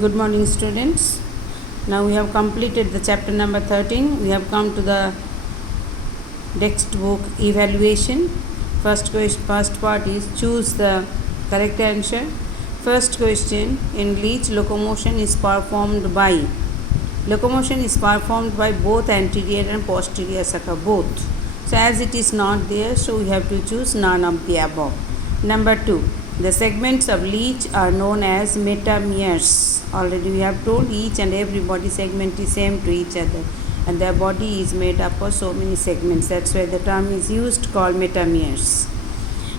Good morning, students. Now we have completed the chapter number 13. We have come to the textbook evaluation. First part is choose the correct answer. First question, in Leach, locomotion is performed by both anterior and posterior sucker, both. So as it is not there, so we have to choose none of the above. Number 2, the segments of Leach are known as metameres. Already we have told each and every body segment is same to each other, and their body is made up of so many segments. That's why the term is used, called metameres.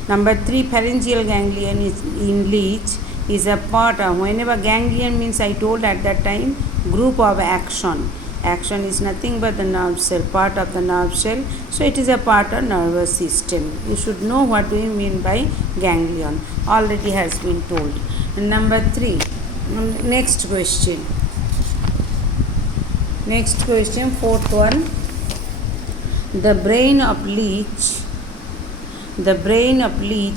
Number 3, pharyngeal ganglion is in Leach is a part of, whenever ganglion means, I told at that time, group of axon. Axon is nothing but the nerve cell, part of the nerve cell. So it is a part of nervous system. You should know what we mean by ganglion. Already has been told. And number 3, next question. Next question, fourth one. The brain of Leach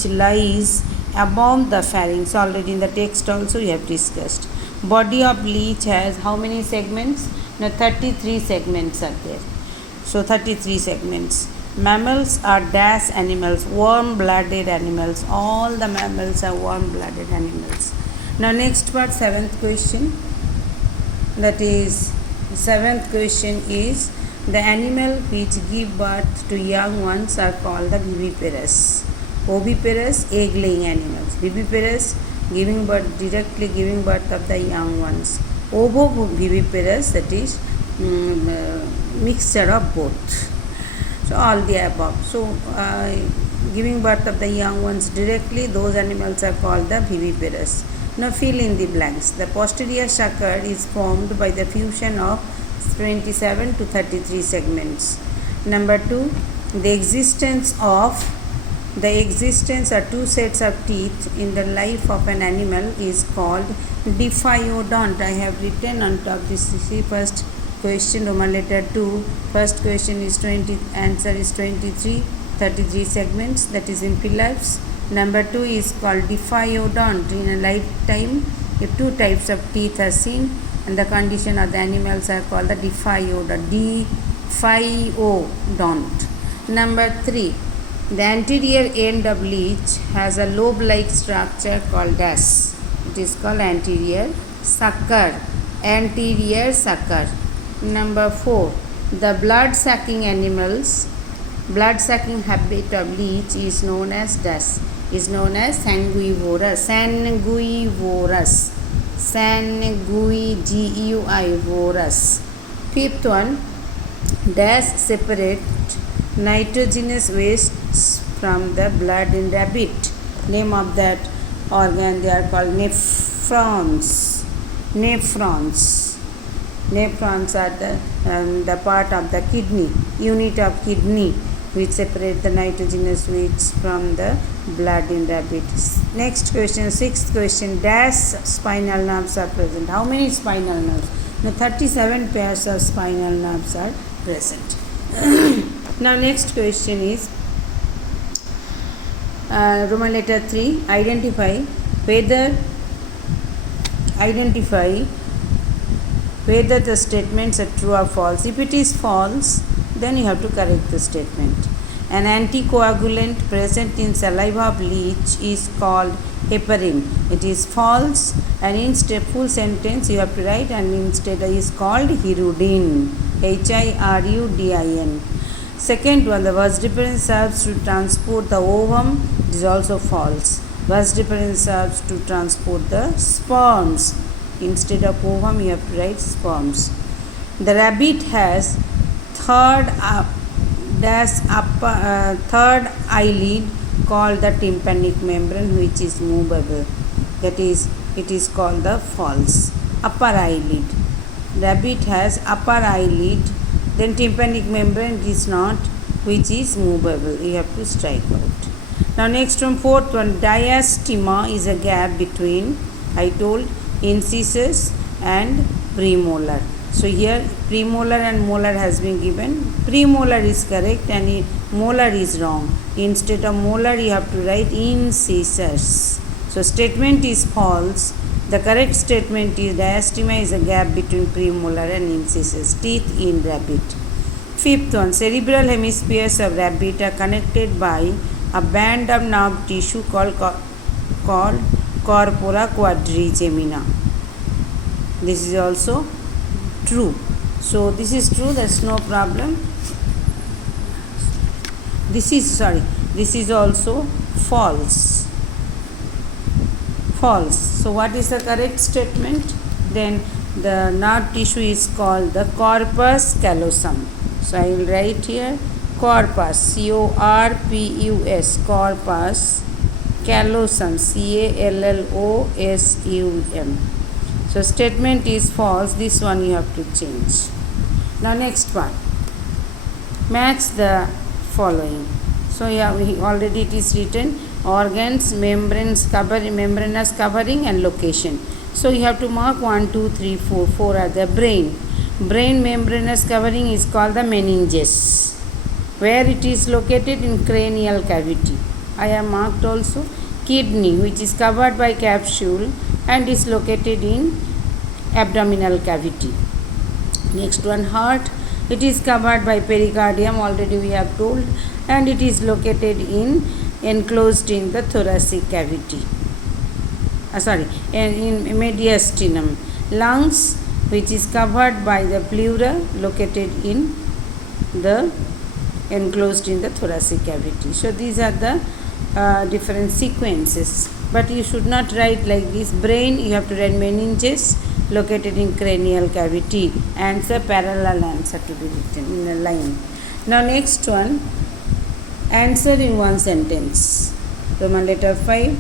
lies above the pharynx. Already in the text also we have discussed. Body of Leach has how many segments? Now 33 segments are there. So 33 segments. Mammals are dash animals, warm-blooded animals. All the mammals are warm-blooded animals. Now next part, seventh question. That is, seventh question is, the animal which give birth to young ones are called the viviparous. Oviparous, egg-laying animals. Viviparous, directly giving birth of the young ones. Ovoviviparous, that is mixture of both. So all the above. So giving birth of the young ones directly, those animals are called the viviparous. Now fill in the blanks. The posterior sucker is formed by the fusion of 27 to 33 segments. Number 2, the existence of two sets of teeth in the life of an animal is called diphyodont. I have written on top this. See, first question, Roman letter 2. First question is 20, answer is 33 segments, that is in pillars. Number 2 is called diphyodont. In a lifetime, if 2 types of teeth are seen, and the condition of the animals are called the diphyodont. Number 3, the anterior end of Leach has a lobe-like structure called dash. It is called anterior sucker. Number 4, the blood-sucking habit of Leach is known as dash. Is known as sanguivorous. Sanguivorous. Fifth one, dash separate nitrogenous wastes from the blood in rabbit. Name of that organ, they are called nephrons. Nephrons are the part of the kidney, unit of kidney, which separate the nitrogenous wastes from the blood in rabbits. Next question, sixth question, dash spinal nerves are present. How many spinal nerves? Now 37 pairs of spinal nerves are present. Now next question is Roman letter 3. Identify whether the statements are true or false. If it is false, then you have to correct the statement. An anticoagulant present in saliva of Leach is called heparin. It is false, and instead full sentence you have to write, and instead is called hirudin. Hirudin. Second one, the vas deferens serves to transport the ovum. It is also false. Vas deferens serves to transport the sperms. Instead of ovum, you have to write sperms. The rabbit has third eyelid called the tympanic membrane, which is movable. That is, it is called the false. Upper eyelid. Rabbit has upper eyelid, then tympanic membrane is not, which is movable. You have to strike out. Now next one, fourth one, diastema is a gap between, I told, incisors and premolar. So here premolar and molar has been given. Premolar is correct and molar is wrong. Instead of molar you have to write incisors. So statement is false. The correct statement is diastema is a gap between premolar and incisors teeth in rabbit. Fifth one, cerebral hemispheres of rabbit are connected by a band of nerve tissue called corpora quadrigemina. This is also true. So this is true, that's no problem. This is also false. False. So what is the correct statement? Then the nerve tissue is called the corpus callosum. So I will write here corpus, corpus, corpus callosum, callosum. So statement is false. This one you have to change. Now next one. Match the following. So yeah, already it is written organs, membranous covering and location. So you have to mark 1, 2, 3, 4. 4 are the brain. Brain membranous covering is called the meninges, where it is located in cranial cavity. I have marked also kidney, which is covered by capsule and is located in abdominal cavity. Next one, heart. It is covered by pericardium, already we have told, and it is located enclosed in the thoracic cavity. In mediastinum. Lungs, which is covered by the pleura, located in the enclosed in the thoracic cavity. So these are the different sequences, but you should not write like this. Brain, you have to write meninges located in cranial cavity. Answer, parallel answer to be written in a line. Now next one, answer in one sentence. Roman letter 5.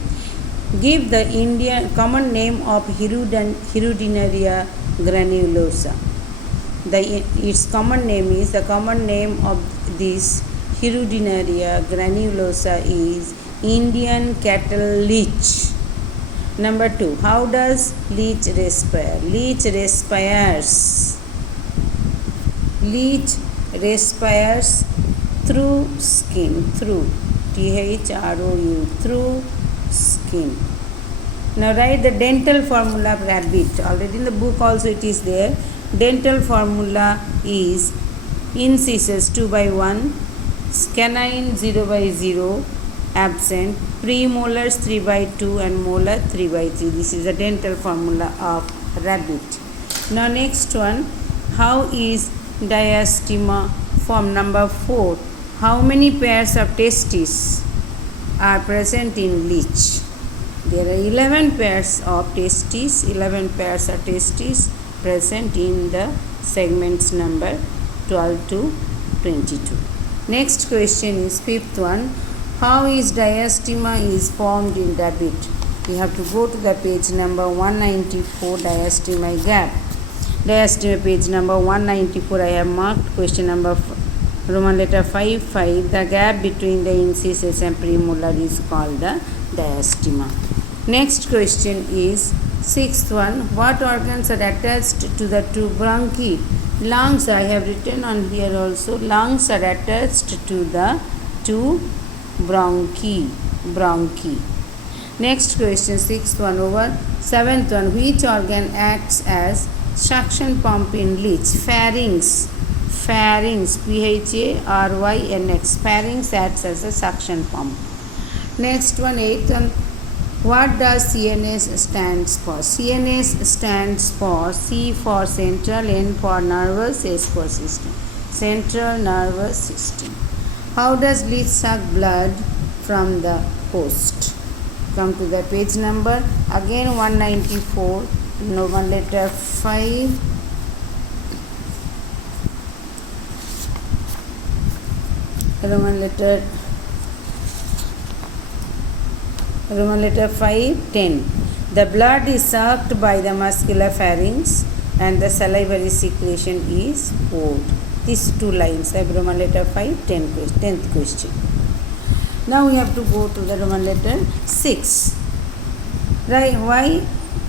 Give the Indian common name of Hirudinaria granulosa. Its common name is, the common name of this Hirudinaria granulosa is Indian cattle leech. Number 2. How does leech respire? Leech respires through skin, through, THROU, through skin. Now write the dental formula of rabbit. Already in the book also it is there. Dental formula is incisors 2/1, canine 0/0, absent, premolars 3/2 and molar 3/3. This is the dental formula of rabbit. Now next one, how is diastema formed? Number 4. How many pairs of testes are present in leech? There are 11 pairs of testes, present in the segments number 12 to 22. Next question is 5th one. How is diastema is formed in rabbit? You have to go to the page number 194, diastema gap. Diastema page number 194, I have marked question number Roman letter 5. The gap between the incisors and premolar is called the diastema. Next question is 6th one. What organs are attached to the two bronchi? Lungs, I have written on here also. Lungs are attached to the two bronchi. Next question, 6th one over. 7th one. Which organ acts as suction pump in leech? Pharynx, PHARYNX. Pharynx acts as a suction pump. Next one, 8th one. What does CNS stands for? CNS stands for C for central, N for nervous, S for system. Central nervous system. How does leech suck blood from the host? Come to the page number again 194. Roman letter 5. Roman letter 5, 10. The blood is sucked by the muscular pharynx and the salivary secretion is poured. These two lines have Roman letter 5, 10th question. Now we have to go to the Roman letter 6. Right? Why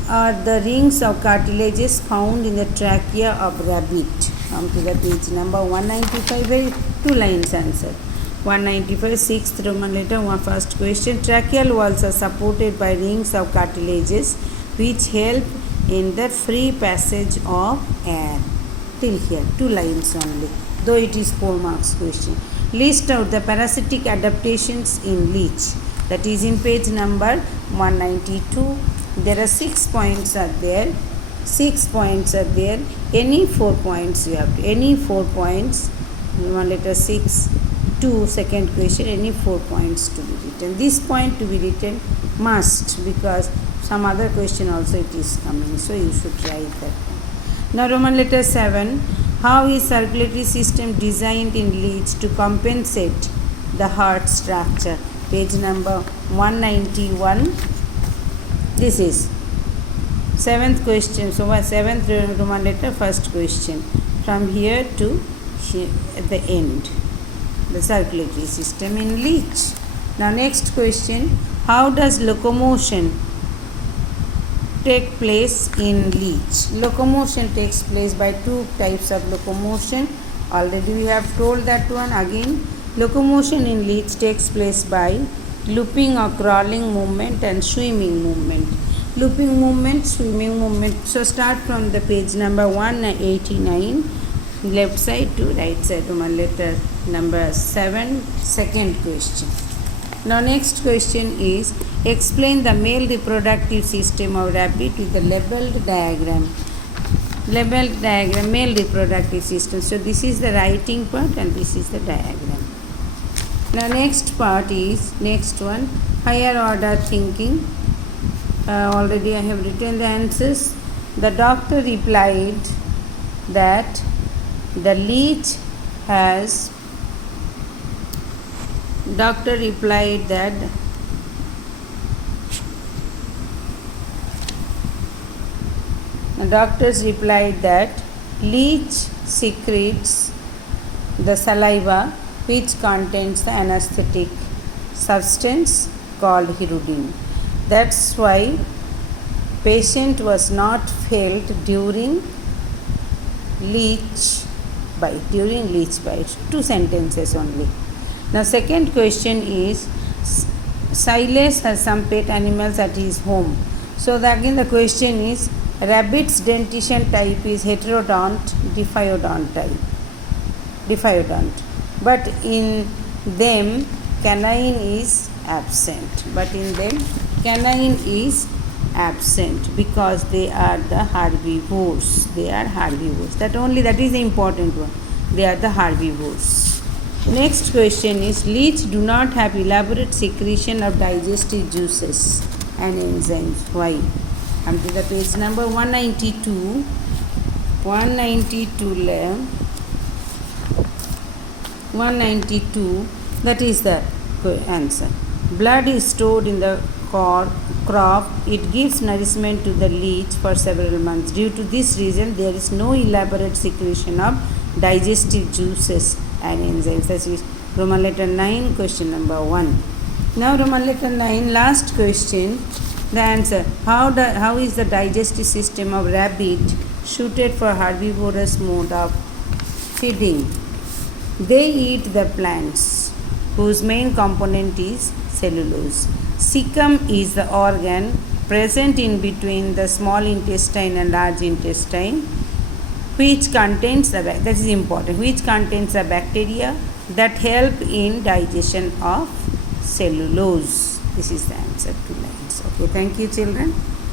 are the rings of cartilages found in the trachea of rabbit? Come to the page number 195. Very 2 lines answer. 195, 6th Roman letter, first question. Tracheal walls are supported by rings of cartilages which help in the free passage of air. Till here, 2 lines only, though it is 4 marks question. List out the parasitic adaptations in leech. That is in page number 192. There are 6 points are there. 6 points are there. Any 4 points you have to, any 4 points, one letter 6, 2 second question, any 4 points to be written. This point to be written must, because some other question also it is coming, so you should write that one. Now Roman letter 7. How is circulatory system designed in leech to compensate the heart structure? Page number 191. This is 7th question. So 7th Roman letter, first question. From here to here at the end. The circulatory system in leech. Now next question. How does locomotion take place in leech? Locomotion takes place by 2 types of locomotion. Already we have told that one. Again, locomotion in leech takes place by looping or crawling movement and swimming movement. Looping movement, swimming movement. So start from the page number 189, left side to right side, Roman letter number 7, second question. Now next question is, explain the male reproductive system of rabbit with the labeled diagram. Labeled diagram, male reproductive system. So this is the writing part and this is the diagram. Now next part is, next one, higher order thinking. Already I have written the answers. The doctor replied that the leech has, doctor replied that the doctors replied that leech secretes the saliva which contains the anesthetic substance called hirudin. That's why patient was not felt during leech bite. During leech bite. 2 sentences only. Now second question is, Silas has some pet animals at his home. So again the question is, rabbit's dentition type is heterodont, diphyodont type. Diphyodont. But in them canine is absent. But in them canine is absent because they are the herbivores. They are herbivores. That is the important one. They are the herbivores. Next question is, leech do not have elaborate secretion of digestive juices and enzymes. Why? Come to the page number 192. 192. That is the answer. Blood is stored in the crop. It gives nourishment to the leech for several months. Due to this reason, there is no elaborate secretion of digestive juices and enzymes. That is Roman letter 9, question number 1. Now Roman letter 9, last question. The answer. How is the digestive system of rabbit suited for herbivorous mode of feeding? They eat the plants whose main component is cellulose. Cecum is the organ present in between the small intestine and large intestine, which contains the, that is important, which contains the bacteria that help in digestion of cellulose. This is the answer to lines. Okay, thank you children.